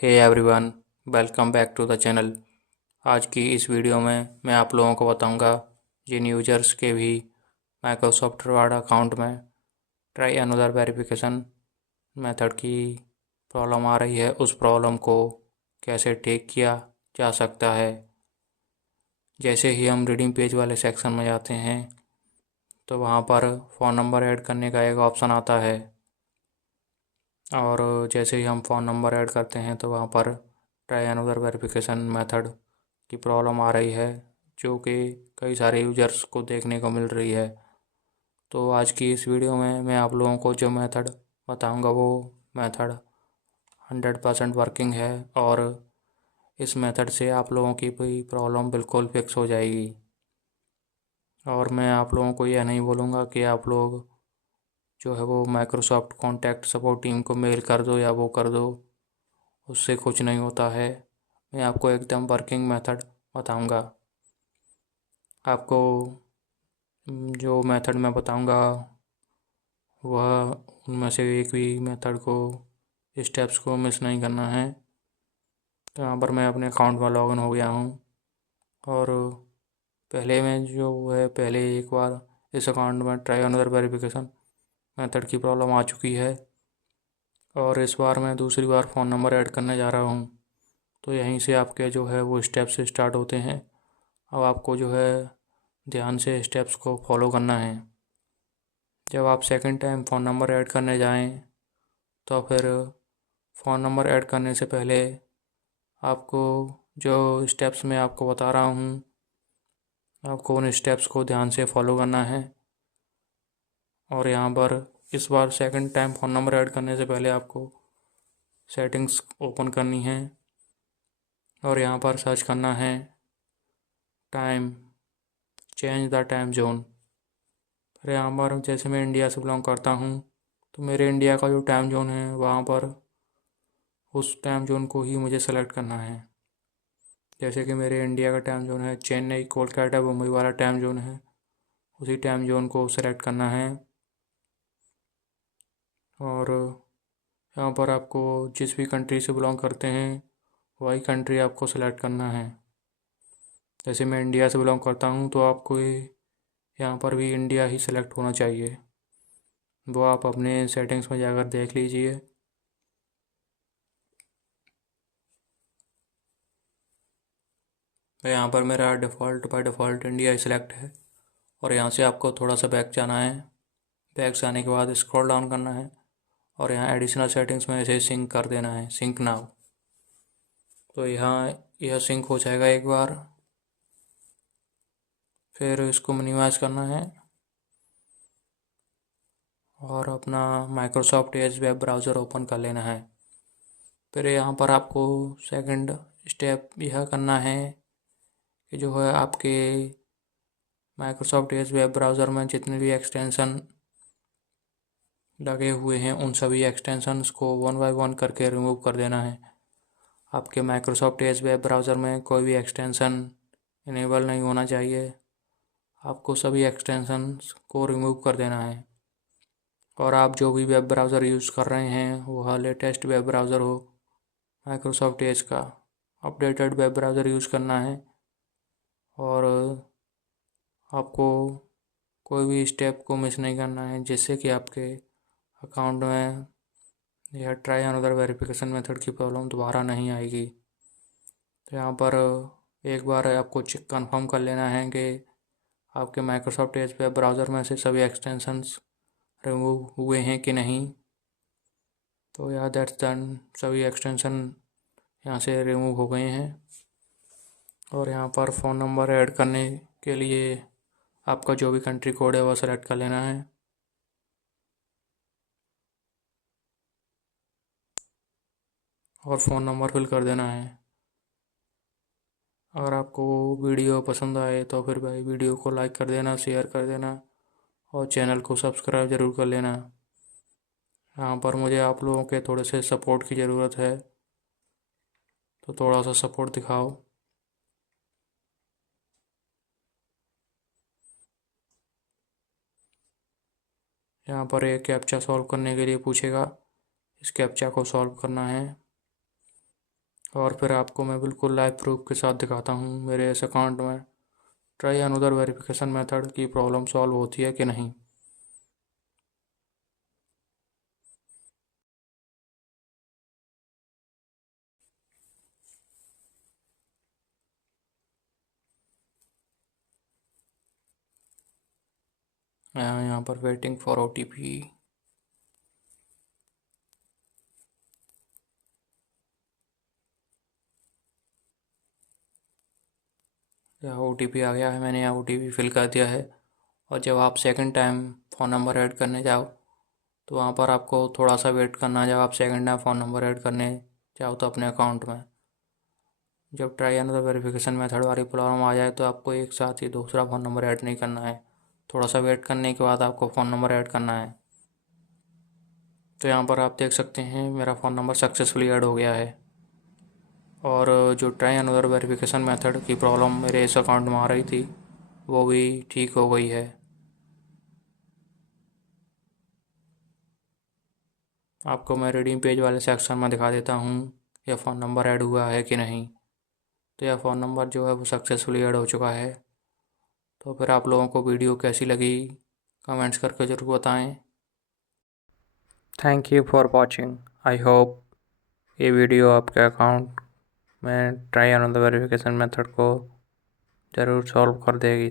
Hey everyone, welcome back to the channel. आज की इस वीडियो में मैं आप लोगों को बताऊंगा जिन यूजर्स के भी माइक्रोसॉफ्ट वर्ड अकाउंट में ट्राई अनदर वेरिफिकेशन मेथड की प्रॉब्लम आ रही है, उस प्रॉब्लम को कैसे ठीक किया जा सकता है। जैसे ही हम रीडिंग पेज वाले सेक्शन में जाते हैं तो वहाँ पर फ़ोन नंबर ऐड करने का एक ऑप्शन आता है, और जैसे ही हम फ़ोन नंबर ऐड करते हैं तो वहाँ पर ट्राई अनदर वेरिफिकेशन मेथड की प्रॉब्लम आ रही है, जो कि कई सारे यूजर्स को देखने को मिल रही है। तो आज की इस वीडियो में मैं आप लोगों को जो मेथड बताऊंगा वो मेथड 100% वर्किंग है, और इस मेथड से आप लोगों की भी प्रॉब्लम बिल्कुल फिक्स हो जाएगी। और मैं आप लोगों को यह नहीं बोलूँगा कि आप लोग जो है वो माइक्रोसॉफ्ट कॉन्टैक्ट सपोर्ट टीम को मेल कर दो या वो कर दो, उससे कुछ नहीं होता है। मैं आपको एकदम वर्किंग मेथड बताऊंगा। आपको जो मेथड मैं बताऊंगा वह उनमें से एक भी मेथड को स्टेप्स को मिस नहीं करना है। तो यहाँ पर मैं अपने अकाउंट में लॉगिन हो गया हूँ, और पहले में जो है पहले एक बार इस अकाउंट में ट्राई अनदर वेरिफिकेशन मेथड की प्रॉब्लम आ चुकी है, और इस बार मैं दूसरी बार फ़ोन नंबर ऐड करने जा रहा हूँ। तो यहीं से आपके जो है वो स्टेप्स स्टार्ट होते हैं। अब आपको जो है ध्यान से स्टेप्स को फॉलो करना है। जब आप second time phone number add करने जाएं तो फिर फ़ोन नंबर ऐड करने से पहले आपको जो स्टेप्स मैं आपको बता रहा हूँ, आपको उन स्टेप्स को ध्यान से फॉलो करना है। और यहाँ पर इस बार second time phone number add करने से पहले आपको सेटिंग्स ओपन करनी है, और यहाँ पर सर्च करना है time, change the time zone. फिर यहाँ पर जैसे मैं इंडिया से बिलोंग करता हूँ तो मेरे इंडिया का जो टाइम जोन है वहाँ पर उस टाइम जोन को ही मुझे सेलेक्ट करना है। जैसे कि मेरे इंडिया का टाइम जोन है चेन्नई कोलकाता मुंबई वाला टाइम जोन है, उसी टाइम जोन को सेलेक्ट करना है। और यहाँ पर आपको जिस भी कंट्री से बिलोंग करते हैं वही कंट्री आपको सेलेक्ट करना है। जैसे मैं इंडिया से बिलोंग करता हूँ तो आपको यहाँ पर भी इंडिया ही सेलेक्ट होना चाहिए। वो आप अपने सेटिंग्स में जाकर देख लीजिए। तो यहाँ पर मेरा default by default India he select है, और यहाँ से आपको थोड़ा सा बैक जाना है। बैक जाने के बाद स्क्रॉल डाउन करना है, और यहाँ एडिशनल सेटिंग्स में इसे सिंक कर देना है, सिंक नाउ। तो यहाँ यह सिंक हो जाएगा एक बार। फिर इसको मिनिमाइज करना है और अपना Microsoft Edge web browser open कर लेना है। फिर यहाँ पर आपको सेकंड स्टेप यह करना है कि जो है आपके माइक्रोसॉफ्ट एज वेब ब्राउज़र में जितने भी एक्सटेंशन लगे हुए हैं उन सभी एक्सटेंशंस को वन बाय वन करके रिमूव कर देना है। आपके माइक्रोसॉफ्ट एज वेब ब्राउज़र में कोई भी एक्सटेंशन इनेबल नहीं होना चाहिए। आपको सभी एक्सटेंशंस को रिमूव कर देना है। और आप जो भी वेब ब्राउज़र यूज़ कर रहे हैं वह लेटेस्ट वेब ब्राउज़र हो, माइक्रोसॉफ्ट एज का अपडेटेड वेब ब्राउज़र यूज़ करना है। और आपको कोई भी स्टेप को मिस नहीं करना है, जिससे कि आपके अकाउंट में यह ट्राई अनदर वेरिफिकेशन मेथड की प्रॉब्लम दोबारा नहीं आएगी। तो यहाँ पर एक बार आपको चेक कन्फर्म कर लेना है कि आपके माइक्रोसॉफ्ट एज वेब ब्राउज़र में से सभी एक्सटेंशंस रिमूव हुए हैं कि नहीं। तो यहाँ दैट्स डन, सभी एक्सटेंशन यहाँ से रिमूव हो गए हैं। और यहाँ पर फ़ोन नंबर ऐड करने के लिए आपका जो भी कंट्री कोड है वह सेलेक्ट कर लेना है। और फ़ोन नंबर फिल कर देना है। अगर आपको वीडियो पसंद आए तो फिर भाई वीडियो को लाइक कर देना, शेयर कर देना, और चैनल को सब्सक्राइब ज़रूर कर लेना। यहाँ पर मुझे आप लोगों के थोड़े से सपोर्ट की ज़रूरत है, तो थोड़ा सा सपोर्ट दिखाओ। यहाँ पर एक कैप्चा सॉल्व करने के लिए पूछेगा, इस कैप्चा को सॉल्व करना है। और फिर आपको मैं बिल्कुल लाइव प्रूफ के साथ दिखाता हूँ मेरे इस अकाउंट में ट्राई अनदर वेरिफिकेशन मेथड की प्रॉब्लम सॉल्व होती है कि नहीं। यहाँ पर वेटिंग फॉर OTP। यहाँ OTP आ गया है, मैंने यहाँ OTP फिल कर दिया है। और जब आप second time phone number add करने जाओ तो वहाँ पर आपको थोड़ा सा वेट करना है। जब आप second time phone number add करने जाओ तो अपने अकाउंट में जब ट्राई अनदर वेरिफिकेशन मेथड वाली प्रॉब्लम आ जाए तो आपको एक साथ ही दूसरा फ़ोन नंबर ऐड नहीं करना है। थोड़ा सा वेट करने के बाद आपको फ़ोन नंबर ऐड करना है। तो यहाँ पर आप देख सकते हैं मेरा फ़ोन नंबर सक्सेसफुली ऐड हो गया है। और जो ट्राई अनदर वेरिफिकेशन मेथड की प्रॉब्लम मेरे इस अकाउंट में आ रही थी वो भी ठीक हो गई है। आपको मैं रिडीम पेज वाले सेक्शन में दिखा देता हूँ यह फ़ोन नंबर ऐड हुआ है कि नहीं। तो यह फ़ोन नंबर जो है वो सक्सेसफुली ऐड हो चुका है। तो फिर आप लोगों को वीडियो कैसी लगी कमेंट्स करके ज़रूर बताएं। Thank you for watching. I hope ये वीडियो आपके अकाउंट में ट्राई अनदर वेरिफिकेशन मेथड को ज़रूर सॉल्व कर देगी।